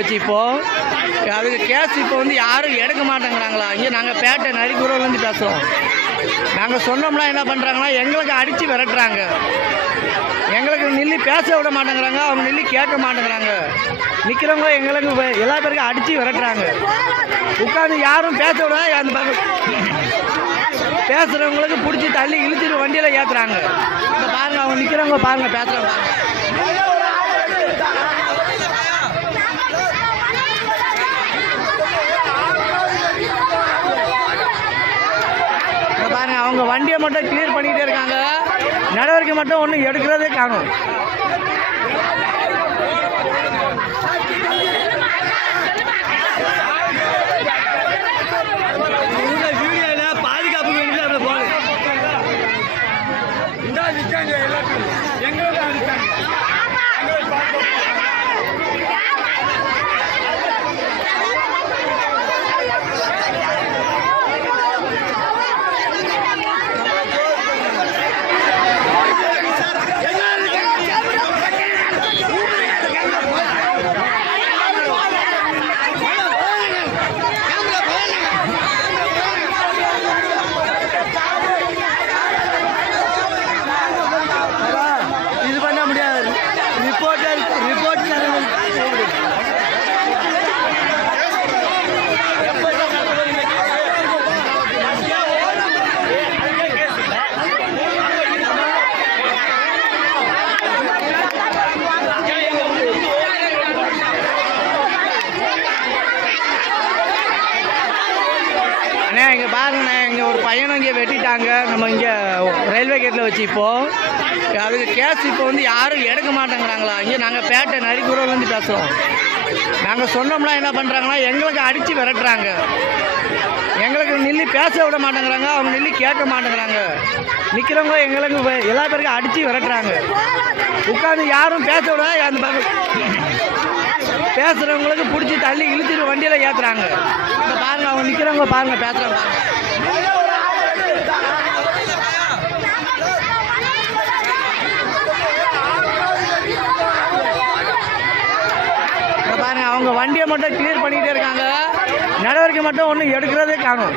வச்சு இப்போது அதுக்கு கேஸ் இப்போ வந்து யாரும் எடுக்க மாட்டேங்கிறாங்களா? இங்கே நாங்கள் பேட்டை நரிக்குறவுலேருந்து பேசுகிறோம் நாங்கள் சொன்னோம்னா என்ன பண்ணுறாங்கன்னா எங்களுக்கு அடித்து விரட்டுறாங்க. எங்களுக்கு நில்லி பேச விட மாட்டேங்கிறாங்க அவங்க நில்லி கேட்க மாட்டேங்கிறாங்க. நிற்கிறவங்க எங்களுக்கு எல்லா பேருக்கும் அடித்து விரட்டுறாங்க. உட்காந்து யாரும் பேச விட அந்த பேசுகிறவங்களுக்கு பிடிச்சி தள்ளி இழுத்துட்டு வண்டியில் ஏற்றுறாங்க இந்த அவங்க நிற்கிறவங்க பாருங்கள் பேசுகிறவங்க இங்க பாருங்க அவங்க வண்டியை மட்டும் கிளியர் பண்ணிக்கிட்டே இருக்காங்க. நடவடிக்கை மட்டும் ஒன்றும் எடுக்கிறதே காணும். வீடியோல பாதுகாப்பு அண்ணே இங்கே பாருங்கண்ணே இங்கே ஒரு பையனும் இங்கே வெட்டிட்டாங்க. நம்ம இங்கே ரயில்வே கேட்டில் வச்சு இப்போது அதுக்கு கேஸ் இப்போ வந்து யாரும் எடுக்க மாட்டேங்கிறாங்களா? இங்கே நாங்கள் பேட்டை நரிக்குறோம்லேருந்து பேசுகிறோம் நாங்கள் சொன்னோம்னா என்ன பண்ணுறாங்கன்னா எங்களுக்கு அடித்து விரட்டுறாங்க. எங்களுக்கு நில்லி பேச விட மாட்டேங்கிறாங்க அவங்க நில்லி கேட்க மாட்டேங்கிறாங்க. நிற்கிறவங்க எங்களுக்கு எல்லா பேருக்கும் அடித்து விரட்டுறாங்க. உட்காந்து யாரும் பேச விட அந்த பேசுகிறவங்களுக்கு பிடிச்சி தள்ளி இழுத்துட்டு வண்டியில் ஏற்றுறாங்க பாருங்க அவங்க நிக்கிறாங்க பாருங்க பேசுகிறவங்க பாருங்க. அவங்க வண்டியை மட்டும் கிளியர் பண்ணிக்கிட்டே இருக்காங்க. நடவடிக்கை மட்டும் ஒன்றும் எடுக்கிறதே காணும்.